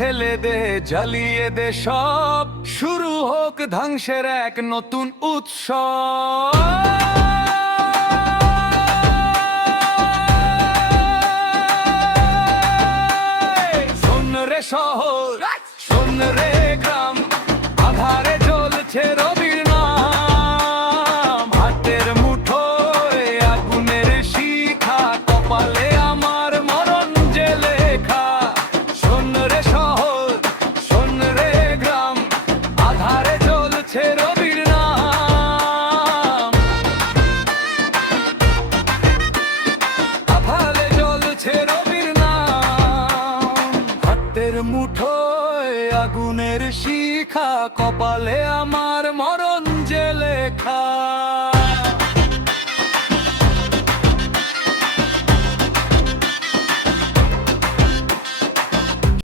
ঢেলে দে, জ্বালিয়ে দে সব, শুরু হোক ধ্বংসের এক নতুন উৎসব। শোন রে শহর, শোন রে গ্রাম, আধারে জ্বলছে রবির নাম। হাতের মুঠোয় আগুনের শিখা, কপালে আমার মরণ যে লেখা। শোন রে শহর, শোন রে গ্রাম, আধারে জ্বলছে রবির নাম। আধারে জ্বলছে রবির নাম। হাতের মুঠোয় আগুনের শিখা, কপালে আমার মরণ যে লেখা।